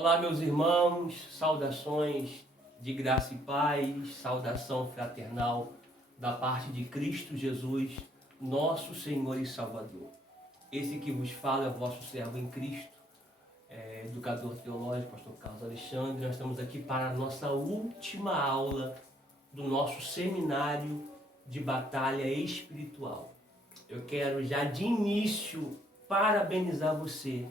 Olá, meus irmãos, saudações de graça e paz, saudação fraternal da parte de Cristo Jesus, nosso Senhor e Salvador. Esse que vos fala é o vosso servo em Cristo, educador teológico, pastor Carlos Alexandre. Nós estamos aqui para a nossa última aula do nosso seminário de batalha espiritual. Eu quero já de início parabenizar você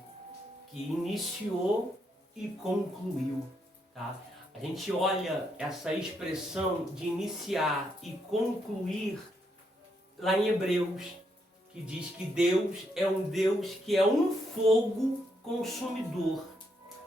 que iniciou e concluiu, tá? A gente olha essa expressão de iniciar e concluir lá em Hebreus, que diz que Deus é um Deus que é um fogo consumidor.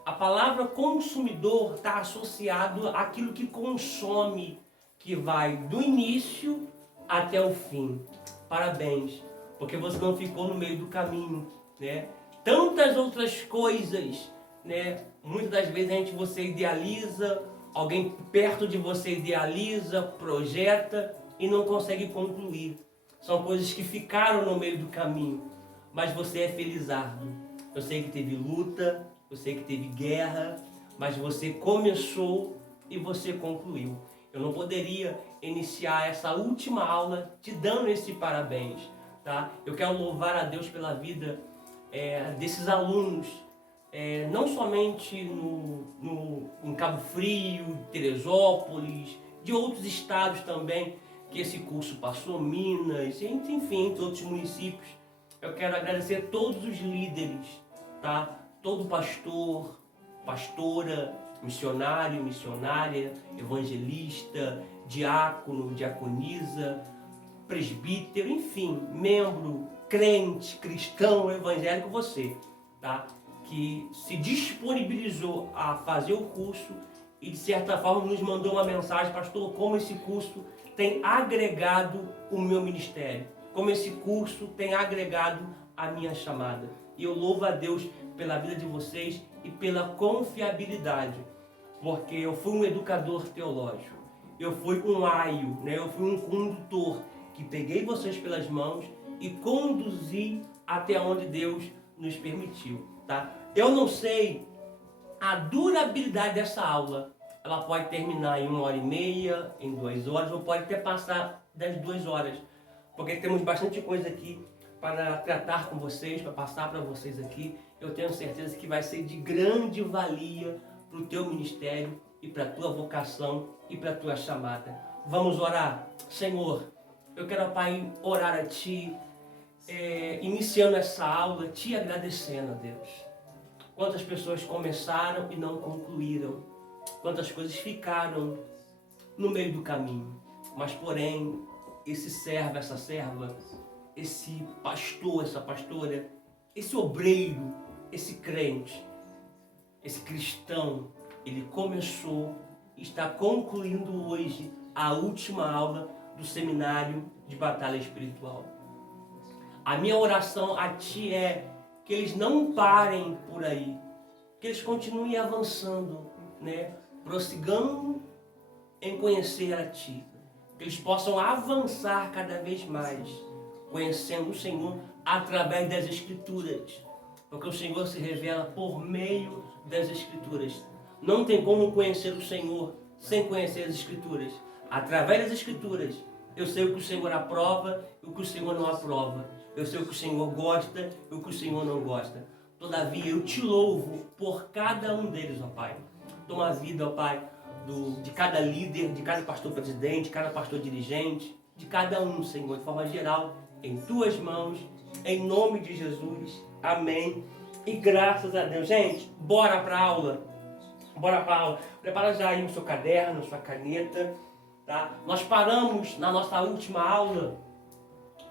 A palavra consumidor está associado àquilo que consome, que vai do início até o fim. Parabéns, porque você não ficou no meio do caminho, né? Tantas outras coisas, né? Muitas das vezes você idealiza, alguém perto de você idealiza, projeta e não consegue concluir. São coisas que ficaram no meio do caminho, mas você é felizardo. Eu sei que teve luta, eu sei que teve guerra, mas você começou e você concluiu. Eu não poderia iniciar essa última aula te dando esse parabéns, tá? Eu quero louvar a Deus pela vida desses alunos, não somente em Cabo Frio, Teresópolis, de outros estados também, que esse curso passou, Minas, enfim, entre outros municípios. Eu quero agradecer a todos os líderes, tá? Todo pastor, pastora, missionário, missionária, evangelista, diácono, diaconisa, presbítero, enfim, membro, crente, cristão, evangélico, você, tá? Que se disponibilizou a fazer o curso e de certa forma nos mandou uma mensagem: pastor, como esse curso tem agregado o meu ministério, como esse curso tem agregado a minha chamada. E eu louvo a Deus pela vida de vocês e pela confiabilidade, porque eu fui um educador teológico, eu fui um aio, né? Eu fui um condutor que peguei vocês pelas mãos e conduzi até onde Deus nos permitiu, tá? Eu não sei a durabilidade dessa aula. Ela pode terminar em 1h30, em 2 horas, ou pode até passar das 2 horas, porque temos bastante coisa aqui para tratar com vocês, para passar para vocês aqui. Eu tenho certeza que vai ser de grande valia para o teu ministério e para a tua vocação e para a tua chamada. Vamos orar? Senhor, eu quero, Pai, orar a Ti, iniciando essa aula, Te agradecendo, a Deus. Quantas pessoas começaram e não concluíram, quantas coisas ficaram no meio do caminho, mas porém, esse servo, essa serva, esse pastor, essa pastora, esse obreiro, esse crente, esse cristão, ele começou e está concluindo hoje a última aula do seminário de batalha espiritual. A minha oração a Ti é que eles não parem por aí, que eles continuem avançando, né? Prossigando em conhecer a Ti, que eles possam avançar cada vez mais, conhecendo o Senhor através das Escrituras, porque o Senhor se revela por meio das Escrituras. Não tem como conhecer o Senhor sem conhecer as Escrituras. Através das Escrituras, eu sei o que o Senhor aprova e o que o Senhor não aprova. Eu sei o que o Senhor gosta e o que o Senhor não gosta. Todavia, eu Te louvo por cada um deles, ó Pai. Toma a vida, ó Pai, de cada líder, de cada pastor presidente, de cada pastor dirigente, de cada um, Senhor, de forma geral, em Tuas mãos, em nome de Jesus. Amém. E graças a Deus. Gente, bora para a aula. Bora para a aula. Prepara já aí o seu caderno, sua caneta. Tá? Nós paramos na nossa última aula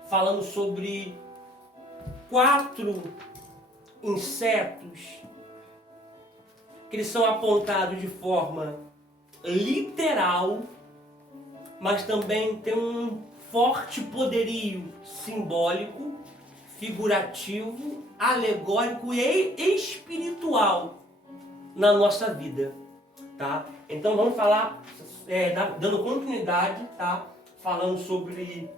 falando sobre 4 insetos que eles são apontados de forma literal, mas também tem um forte poderio simbólico, figurativo, alegórico e espiritual na nossa vida, tá? Então vamos falar, dando continuidade, tá? Falando sobre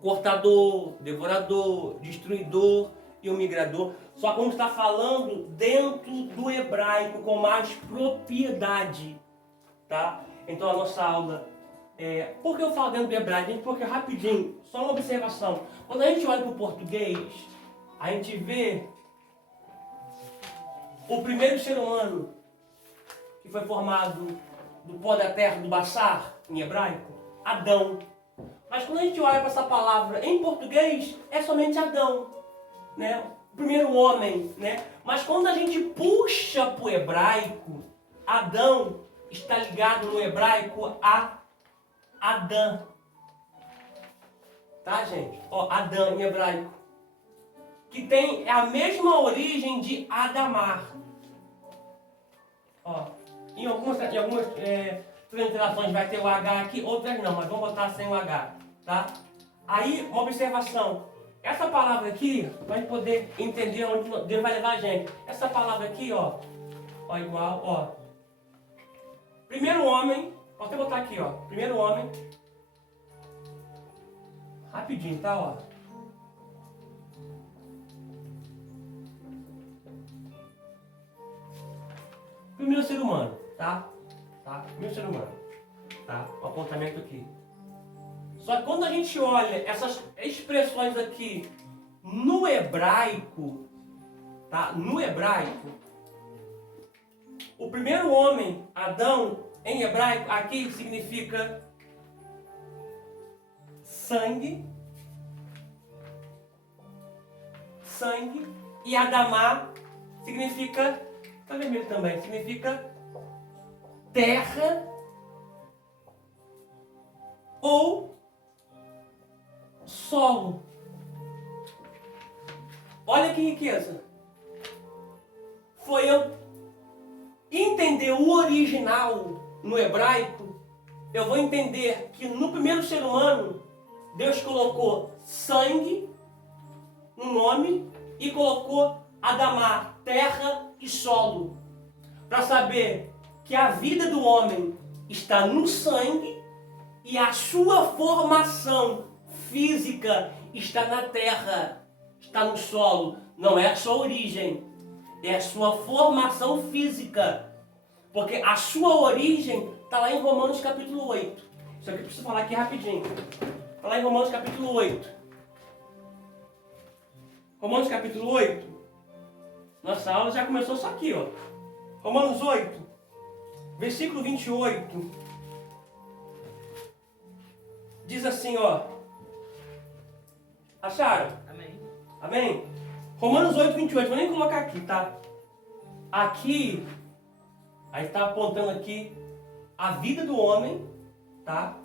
cortador, devorador, destruidor e o migrador, só quando está falando dentro do hebraico com mais propriedade, tá? Então a nossa aula por que eu falo dentro do hebraico, gente? Porque rapidinho, só uma observação. Quando a gente olha para o português, a gente vê o primeiro ser humano que foi formado do pó da terra, do Baçar, em hebraico, Adão. Mas quando a gente olha para essa palavra em português, é somente Adão, né? O primeiro homem, né? Mas quando a gente puxa para o hebraico, Adão está ligado no hebraico a Adã. Tá, gente? Ó, Adã em hebraico. Que tem a mesma origem de Adamar. Ó, em algumas transliterações vai ter o H aqui, outras não, mas vamos botar sem o H, tá? Aí, uma observação. Essa palavra aqui, para a gente poder entender onde Deus vai levar a gente. Essa palavra aqui, ó igual, ó. Primeiro homem, pode até botar aqui, ó. Primeiro homem. Rapidinho, tá, ó. Primeiro ser humano, tá? Primeiro ser humano, tá? O apontamento aqui. Só que quando a gente olha essas expressões aqui no hebraico, tá? No hebraico, o primeiro homem, Adão, em hebraico, aqui significa sangue, e Adamá significa, tá vermelho também, significa terra ou solo. Olha que riqueza. Foi eu entender o original no hebraico, eu vou entender que no primeiro ser humano, Deus colocou sangue no nome e colocou Adamá, terra e solo. Para saber que a vida do homem está no sangue e a sua formação física está na terra, está no solo. Não é a sua origem, é a sua formação física. Porque a sua origem está lá em Romanos capítulo 8. Isso aqui eu preciso falar aqui rapidinho. Está lá em Romanos capítulo 8. Romanos capítulo 8. Nossa aula já começou só aqui, ó. Romanos 8, versículo 28. Diz assim, ó. Acharam? Amém. Amém? Romanos 8, 28. Vou nem colocar aqui, tá? Aqui, aí está apontando aqui a vida do homem, tá?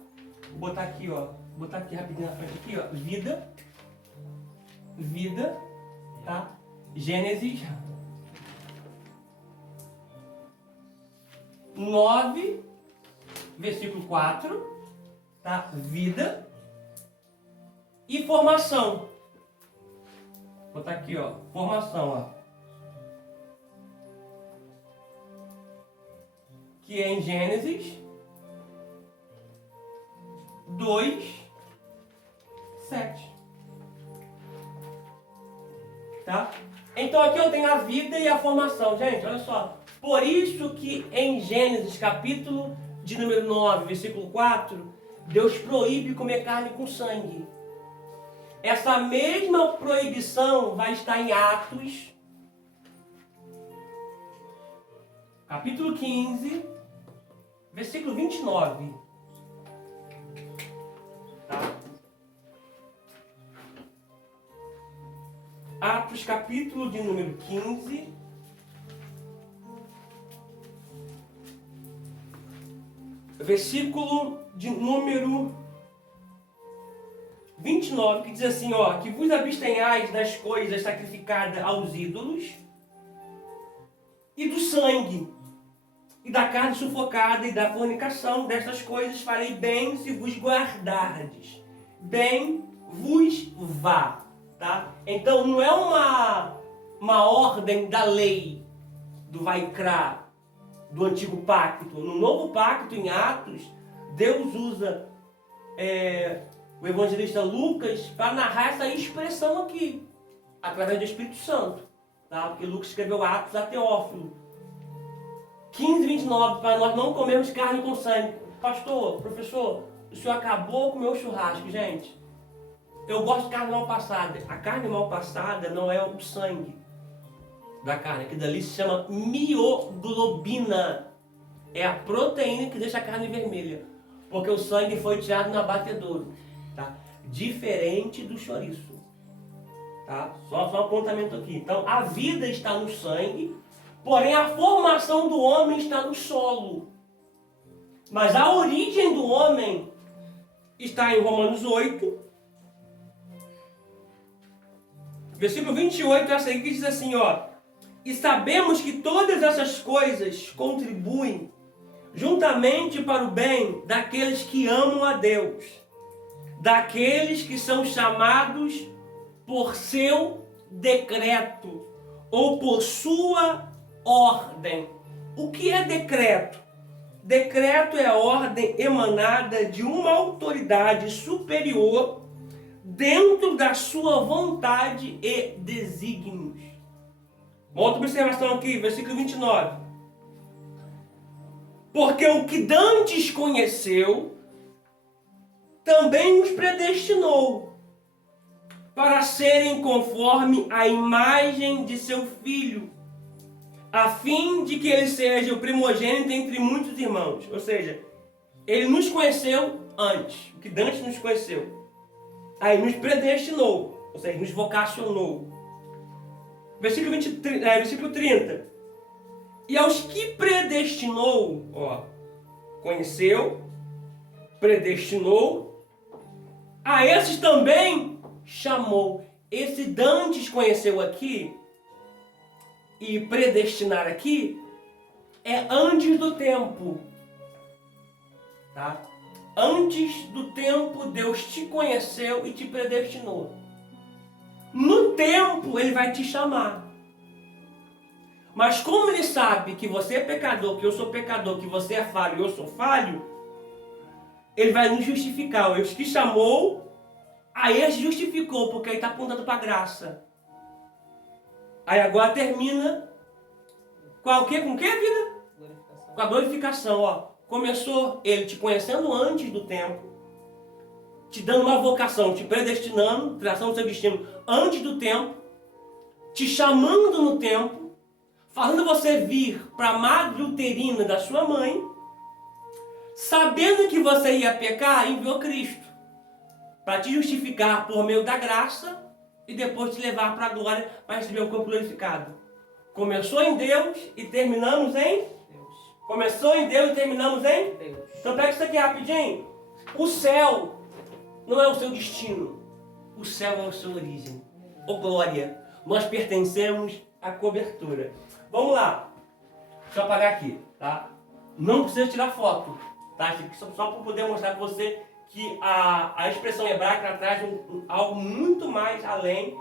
Vou botar aqui, ó. Vou botar aqui rapidinho na frente aqui, ó. Vida, tá? Gênesis 9, versículo 4, tá? Vida e formação. Vou botar aqui, ó. Formação, ó. Que é em Gênesis 2, 7. Tá? Então aqui eu tenho a vida e a formação. Gente, olha só. Por isso que em Gênesis capítulo de número 9, versículo 4, Deus proíbe comer carne com sangue. Essa mesma proibição vai estar em Atos, capítulo 15, versículo 29. Tá? Atos, capítulo de número 15, versículo de número 29, que diz assim, ó, que vos abstenhais das coisas sacrificadas aos ídolos, e do sangue, e da carne sufocada, e da fornicação, destas coisas farei bem se vos guardardes. Bem vos vá. Tá? Então não é uma ordem da lei do Vaikra, do antigo pacto. No novo pacto, em Atos, Deus usa o evangelista Lucas para narrar essa expressão aqui. através do Espírito Santo, tá? Porque Lucas escreveu Atos a Teófilo. 15:29, para nós não comermos carne com sangue. Pastor, professor, o senhor acabou com o meu churrasco, gente. Eu gosto de carne mal passada. A carne mal passada não é o sangue da carne, que dali se chama mioglobina. É a proteína que deixa a carne vermelha, porque o sangue foi tirado no abatedouro, tá? Diferente do chouriço, tá? Só um apontamento aqui. Então, a vida está no sangue, porém a formação do homem está no solo. Mas a origem do homem está em Romanos 8, versículo 28 a seguir, que diz assim, ó: e sabemos que todas essas coisas contribuem juntamente para o bem daqueles que amam a Deus, daqueles que são chamados por seu decreto ou por sua ordem. O que é decreto? Decreto é a ordem emanada de uma autoridade superior dentro da sua vontade e desígnios. Uma outra observação aqui, versículo 29. Porque o que dantes conheceu, também os predestinou para serem conforme a imagem de seu Filho, a fim de que ele seja o primogênito entre muitos irmãos. Ou seja, ele nos conheceu antes, o que dantes nos conheceu. Aí nos predestinou, ou seja, nos vocacionou. Versículo 30. E aos que predestinou, ó, conheceu, predestinou, a esses também chamou. Esse dantes conheceu aqui e predestinar aqui é antes do tempo, tá? Antes do tempo Deus te conheceu e te predestinou. No tempo ele vai te chamar. Mas como ele sabe que você é pecador, que eu sou pecador, que você é falho e eu sou falho, ele vai nos justificar. Ele te chamou, aí ele justificou, porque ele está apontando para a graça. Aí agora termina com o quê? Com o quê, vida? Glorificação. Com a glorificação, ó. Começou ele te conhecendo antes do tempo, te dando uma vocação, te predestinando, traçando o seu destino antes do tempo, te chamando no tempo, fazendo você vir para a madre uterina da sua mãe, sabendo que você ia pecar, enviou Cristo para te justificar por meio da graça e depois te levar para a glória para receber o corpo glorificado. Começou em Deus e terminamos em Deus. Começou em Deus e terminamos em Deus. Então pega isso aqui rapidinho. O céu não é o seu destino. O céu é a sua origem. Ô glória, nós pertencemos à cobertura. Vamos lá. Deixa eu apagar aqui, tá? Não precisa tirar foto, tá? Só para poder mostrar para você que a expressão hebraica traz algo muito mais além,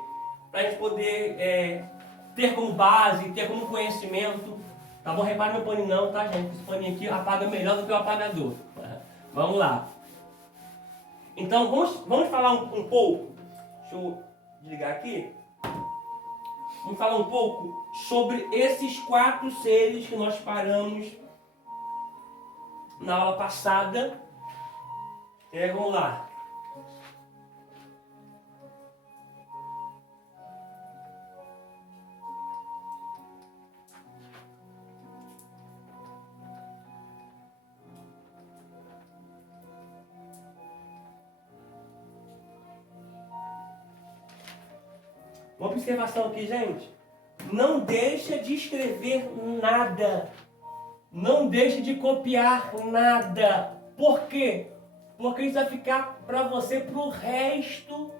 para a gente poder ter como base, ter como conhecimento. Tá bom? Repare meu paninho não, tá, gente? Esse paninho aqui apaga melhor do que o apagador. Vamos lá. Então, vamos falar um pouco. Deixa eu desligar aqui. Vamos falar um pouco sobre esses 4 seres que nós paramos na aula passada. Vamos lá. Uma observação aqui, gente. Não deixa de escrever nada. Não deixe de copiar nada. Por quê? Porque isso vai ficar para você pro resto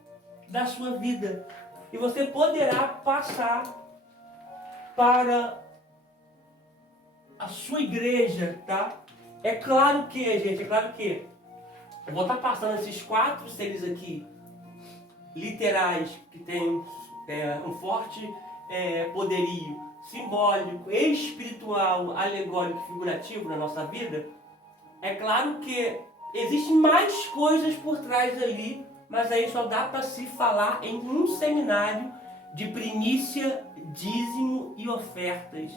da sua vida. E você poderá passar para a sua igreja, tá? É claro que, gente, eu vou estar passando esses 4 seres aqui, literais, que tem um forte poderio simbólico, espiritual, alegórico e figurativo na nossa vida. É claro que existem mais coisas por trás ali, mas aí só dá para se falar em um seminário de primícia, dízimo e ofertas.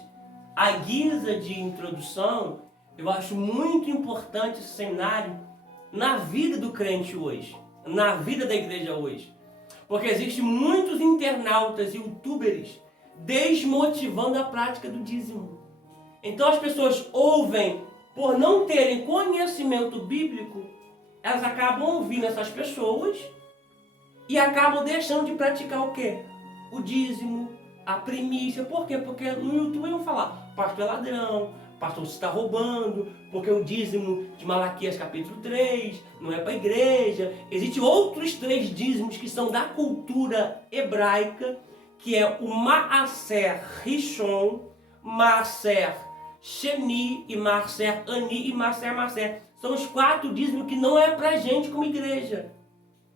A guisa de introdução, eu acho muito importante esse seminário na vida do crente hoje, na vida da igreja hoje. Porque existem muitos internautas e youtubers desmotivando a prática do dízimo. Então as pessoas ouvem, por não terem conhecimento bíblico, elas acabam ouvindo essas pessoas e acabam deixando de praticar o quê? O dízimo, a primícia. Por quê? Porque no YouTube vão falar, pastor é ladrão, pastor você está roubando, porque o dízimo de Malaquias capítulo 3 não é para a igreja. Existem outros 3 dízimos que são da cultura hebraica, que é o Maaser Rishon, Maaser Sheni e Maaser Ani e Maaser Maaser. São os 4 dízimos que não é para a gente como igreja,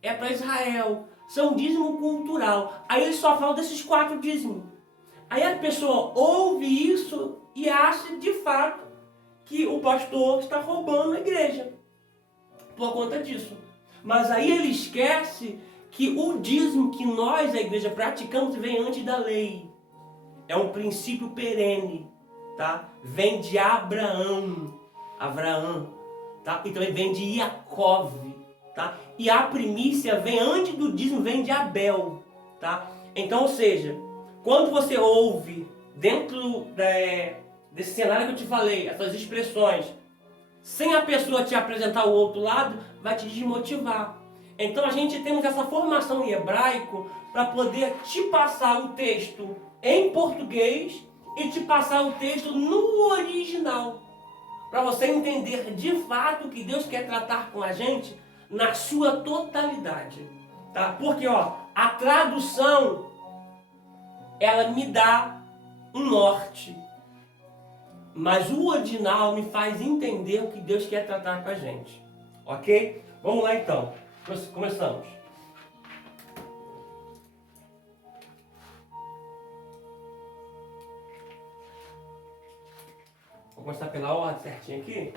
é para Israel. São dízimo cultural. Aí ele só fala desses 4 dízimos. Aí a pessoa ouve isso e acha de fato que o pastor está roubando a igreja por conta disso. Mas aí ele esquece que o dízimo que nós, a igreja, praticamos vem antes da lei. É um princípio perene, tá? Vem de Abraão, tá? E também vem de Jacó, tá? E a primícia vem antes do dízimo, vem de Abel, tá? Então, ou seja, quando você ouve dentro desse cenário que eu te falei, essas expressões, sem a pessoa te apresentar o outro lado, vai te desmotivar. Então a gente temos essa formação em hebraico para poder te passar o texto em português e te passar o texto no original, para você entender de fato o que Deus quer tratar com a gente na sua totalidade, tá? Porque a tradução ela me dá um norte, mas o original me faz entender o que Deus quer tratar com a gente, ok? Vamos lá então, começamos. Vou começar pela ordem certinha aqui.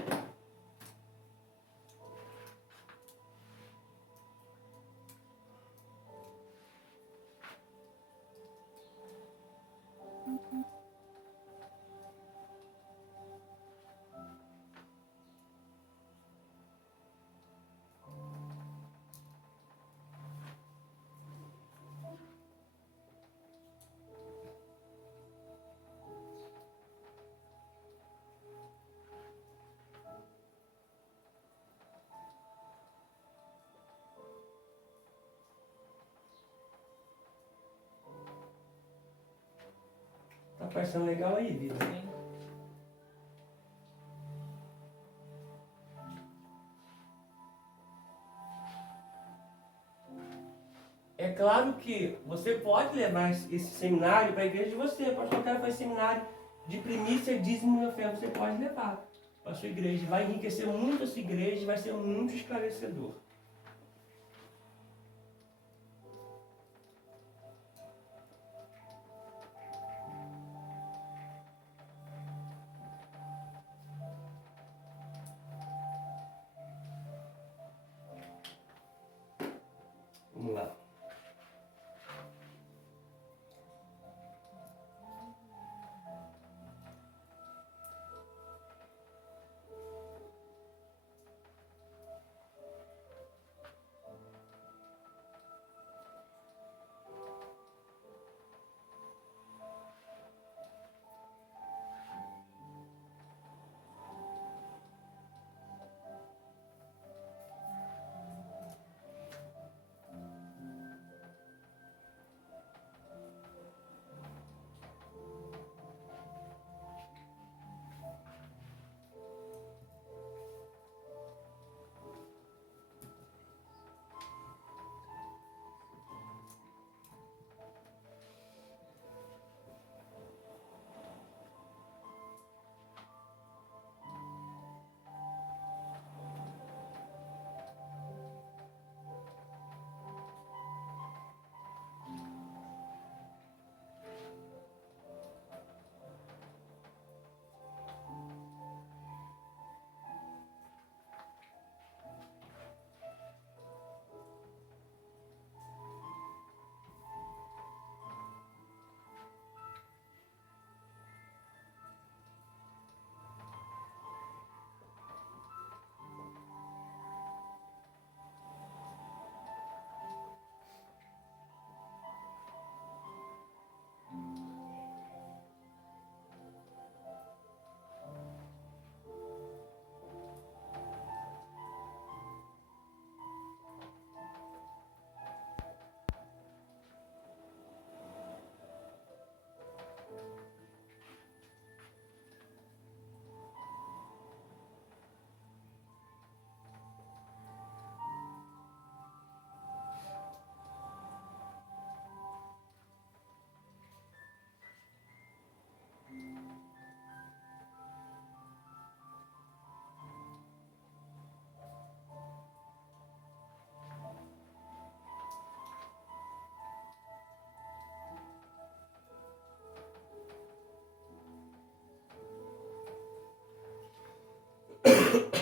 Tá parecendo legal aí, vida? É claro que você pode levar esse seminário para a igreja de você. Pastor, eu quero fazer seminário de primícia, dízimo e oferta. Você pode levar para a sua igreja. Vai enriquecer muito a sua igreja e vai ser muito esclarecedor. Vamos lá.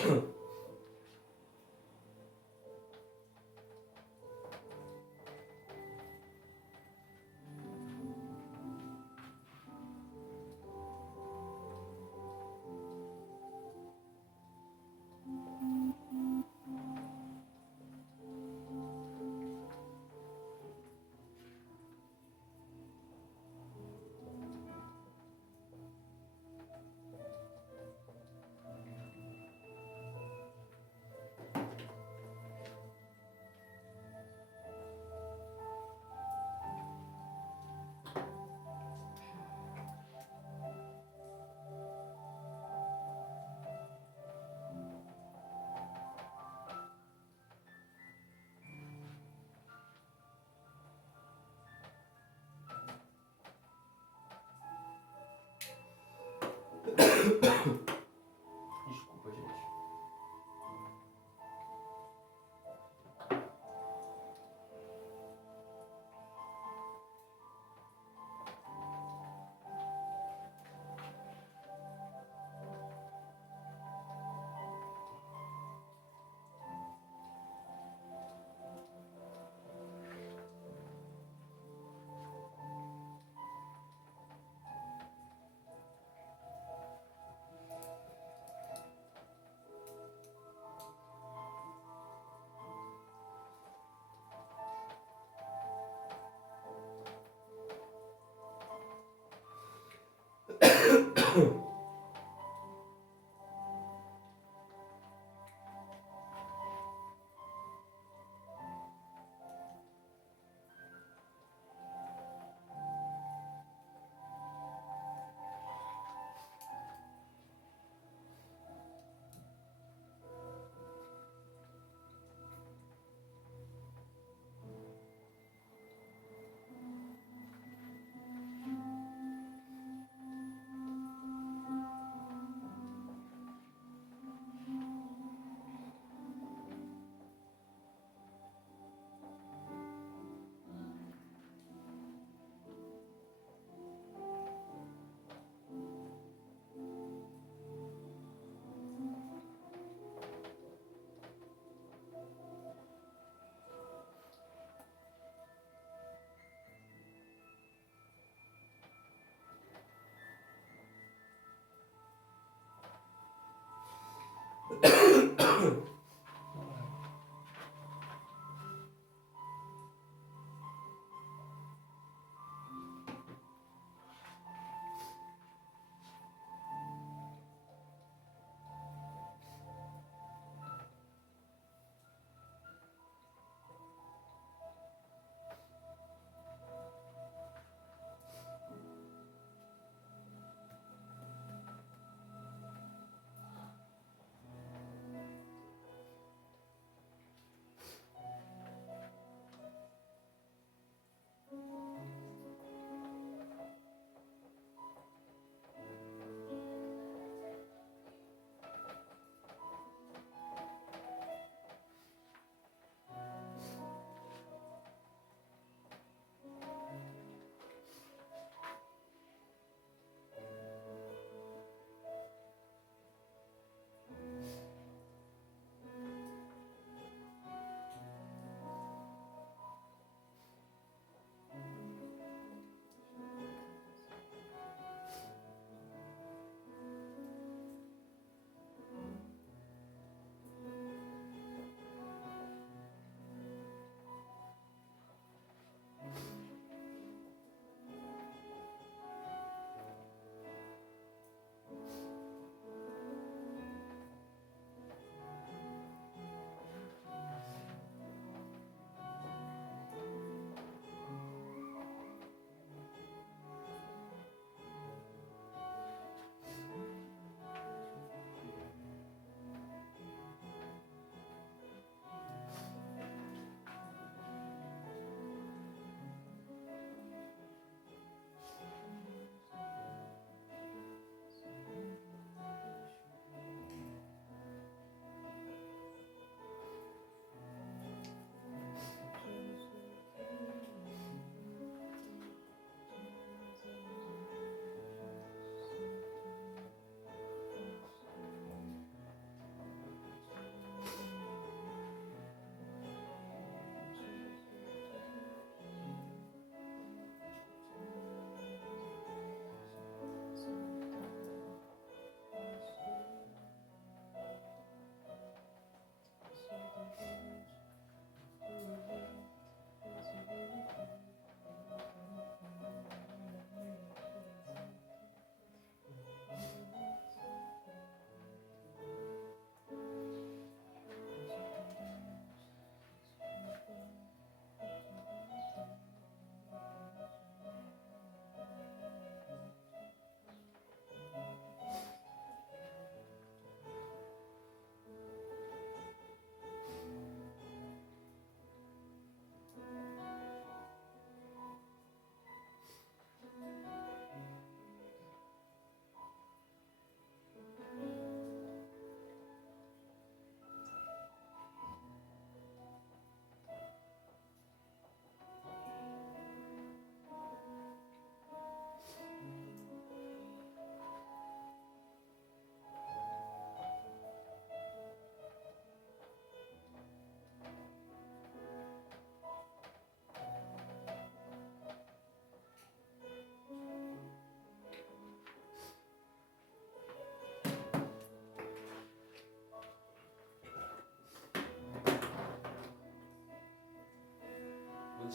Desculpa, gente.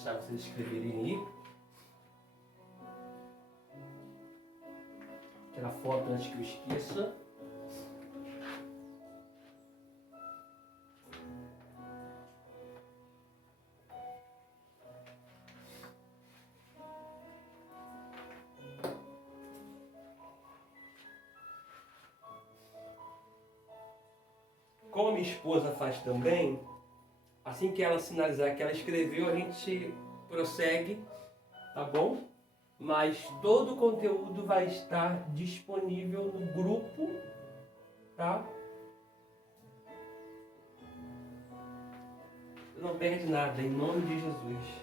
deixar vocês escreverem aí. Tirar foto antes que eu esqueça. Como minha esposa faz também, assim que ela sinalizar que ela escreveu, a gente prossegue, tá bom? Mas todo o conteúdo vai estar disponível no grupo, tá? Não perde nada, em nome de Jesus.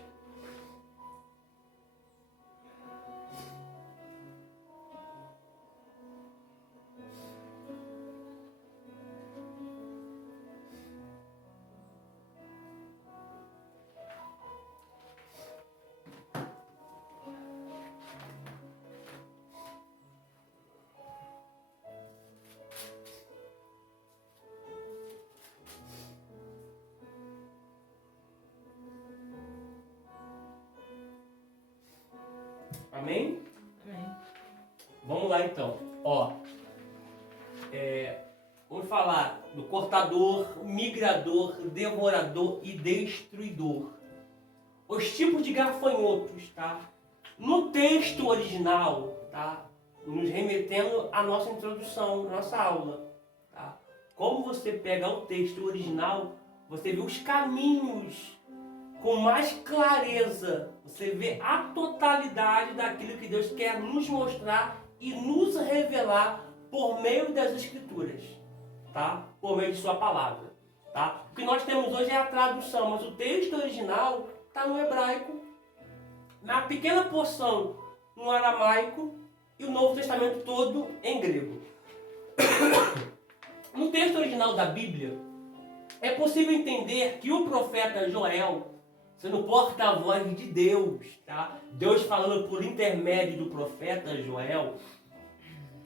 Amém? Amém. Vamos lá então. Ó, vamos falar do cortador, migrador, devorador e destruidor. Os tipos de gafanhotos, tá? No texto original, tá? Nos remetendo à nossa introdução, nossa aula, tá? Como você pega o texto original, você vê os caminhos com mais clareza, você vê a totalidade daquilo que Deus quer nos mostrar e nos revelar por meio das Escrituras, tá? Por meio de sua palavra, tá? O que nós temos hoje é a tradução, mas o texto original está no hebraico, na pequena porção no aramaico e o Novo Testamento todo em grego. No texto original da Bíblia, é possível entender que o profeta Joel, sendo porta-voz de Deus, tá? Deus falando por intermédio do profeta Joel,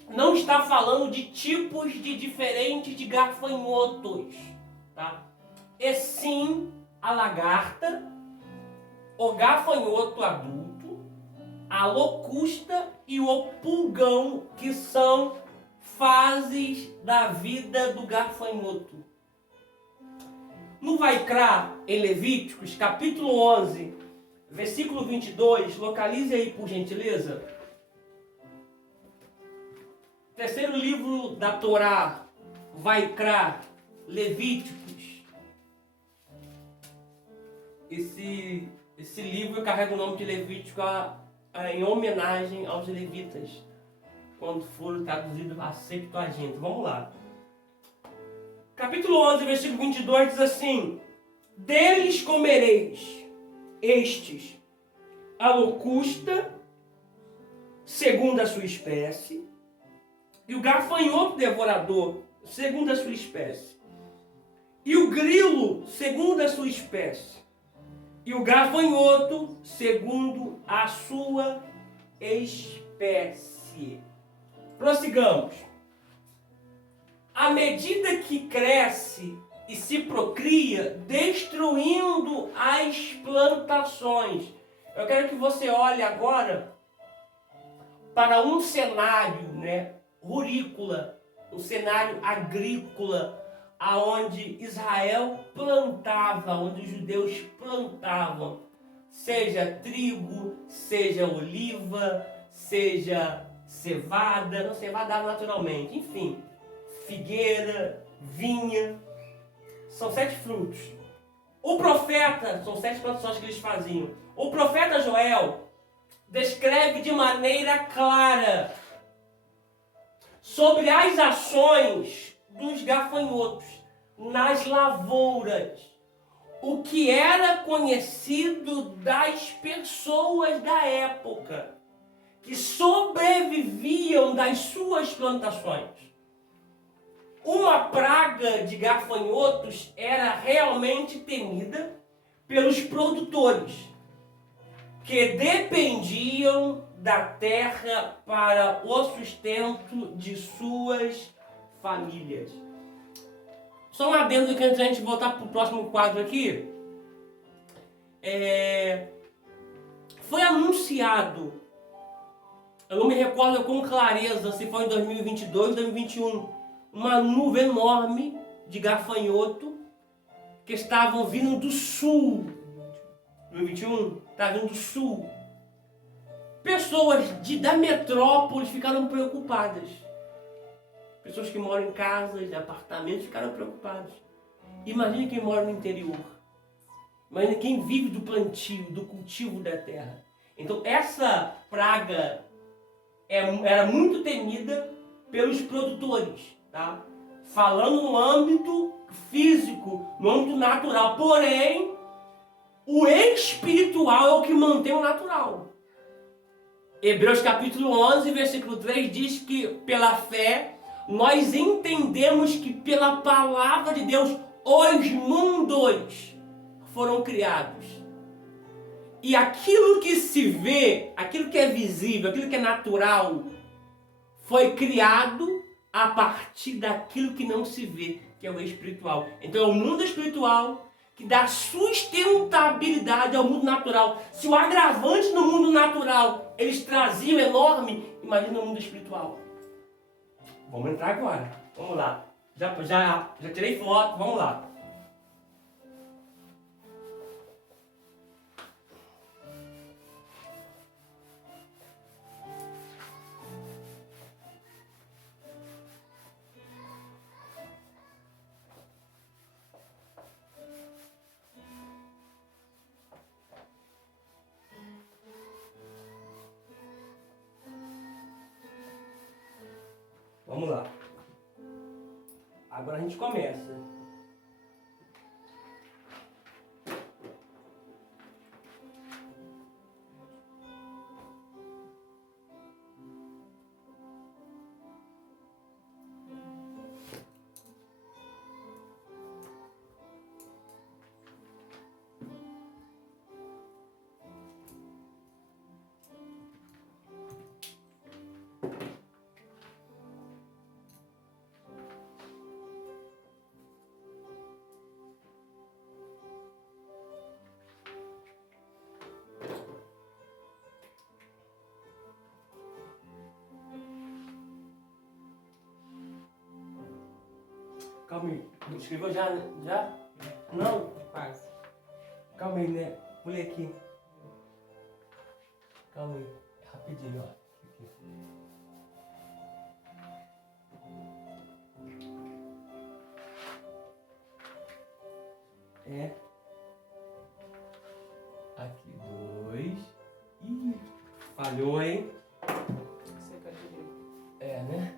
não está falando de tipos de diferentes de gafanhotos, tá? E sim a lagarta, o gafanhoto adulto, a locusta e o pulgão, que são fases da vida do gafanhoto. No Vaikra, em Levíticos, capítulo 11, versículo 22, localize aí por gentileza. Terceiro livro da Torá, Vaikra, Levíticos. Esse livro carrega o nome de Levítico em homenagem aos levitas, quando foram traduzidos a Septuaginta. Vamos lá. Capítulo 11, versículo 22 diz assim: deles comereis estes a locusta, segundo a sua espécie, e o gafanhoto devorador, segundo a sua espécie, e o grilo, segundo a sua espécie, e o gafanhoto, segundo a sua espécie. Prossigamos. À medida que cresce e se procria, destruindo as plantações. Eu quero que você olhe agora para um cenário, rurícola, um cenário agrícola, aonde Israel plantava, onde os judeus plantavam, seja trigo, seja oliva, seja cevada, não, cevada naturalmente, enfim, figueira, vinha, são 7 frutos. O profeta, são 7 plantações que eles faziam. O profeta Joel descreve de maneira clara sobre as ações dos gafanhotos nas lavouras, o que era conhecido das pessoas da época, que sobreviviam das suas plantações. Uma praga de gafanhotos era realmente temida pelos produtores, que dependiam da terra para o sustento de suas famílias. Só um adendo que antes da gente voltar para o próximo quadro aqui. foi anunciado, eu não me recordo com clareza se foi em 2022, 2021, uma nuvem enorme de gafanhoto que estavam vindo do sul. 2021? Estavam vindo do sul. Pessoas da metrópole ficaram preocupadas. Pessoas que moram em casas, em apartamentos, ficaram preocupadas. Imagine quem mora no interior. Imagine quem vive do plantio, do cultivo da terra. Então essa praga era muito temida pelos produtores, tá? Falando no âmbito físico, no âmbito natural. Porém, o espiritual é o que mantém o natural. Hebreus capítulo 11, versículo 3 diz que pela fé nós entendemos que pela palavra de Deus os mundos foram criados. E aquilo que se vê, aquilo que é visível, aquilo que é natural, foi criado a partir daquilo que não se vê, que é o espiritual. Então é o mundo espiritual que dá sustentabilidade ao mundo natural. Se o agravante no mundo natural eles traziam enorme, imagina o mundo espiritual. Vamos entrar agora. Vamos lá. Já tirei foto, vamos lá. Vamos lá. Agora a gente começa. Calma aí. Escreveu já? Já? Não? Quase. Calma aí, né? Pulei aqui. Calma aí. Rapidinho, ó. É. Aqui, 2. Ih, falhou, hein? É, né?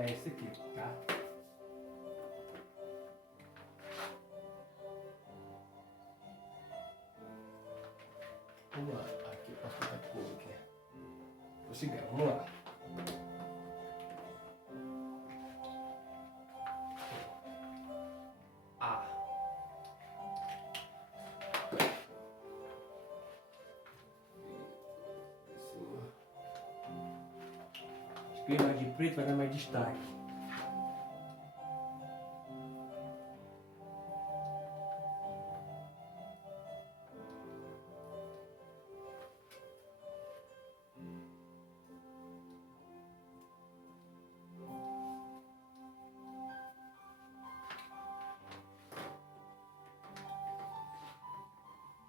É esse aqui, tá? Vamos lá. Aqui, posso botar de cor aqui. Vou seguir, vamos lá. A. Escreva mais de preto, vai dar mais destaque.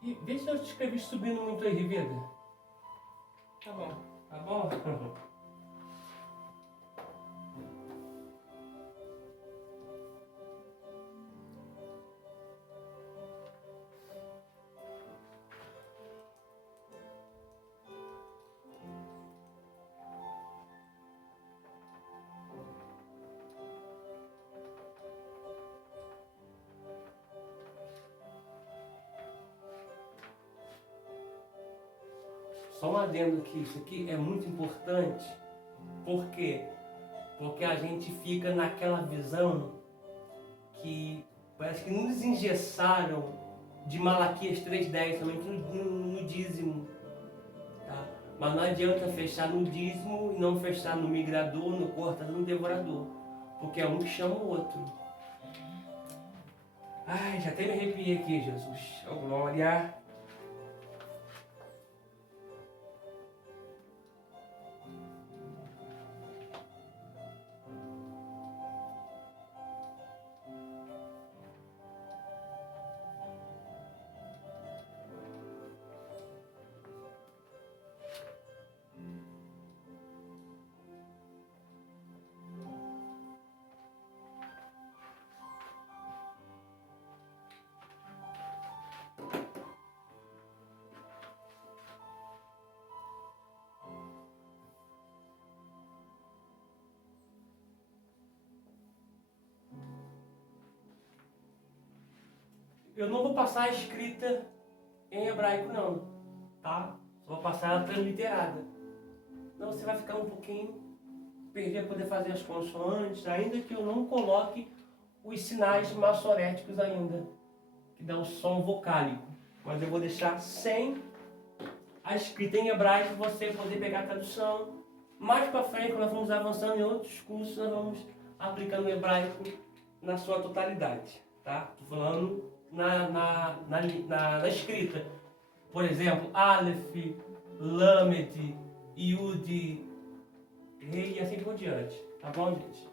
E vê se eu te escrevi subindo muito aí, vida. Tá bom. Tá bom? Só um adendo que isso aqui é muito importante. Por quê? Porque a gente fica naquela visão que parece que nos engessaram de Malaquias 3:10, somente no dízimo. Tá? Mas não adianta fechar no dízimo e não fechar no migrador, no cortador, no devorador. Porque é um que chama o outro. Ai, já até me arrepiei aqui, Jesus. Oh, glória. Eu não vou passar a escrita em hebraico não, tá? Só vou passar ela transliterada. Não, você vai ficar um pouquinho perder a poder fazer as consoantes, ainda que eu não coloque os sinais maçoréticos ainda, que dá o som vocálico. Mas eu vou deixar sem a escrita em hebraico, você poder pegar a tradução. Mais para frente, quando nós vamos avançando em outros cursos, nós vamos aplicando o hebraico na sua totalidade, tá? Estou falando na escrita. Por exemplo, Aleph, Lamed, Yud, Rei e assim por diante. Tá bom, gente?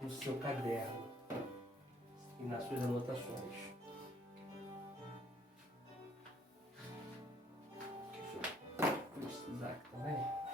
no seu caderno e nas suas anotações. Deixa eu precisar aqui também.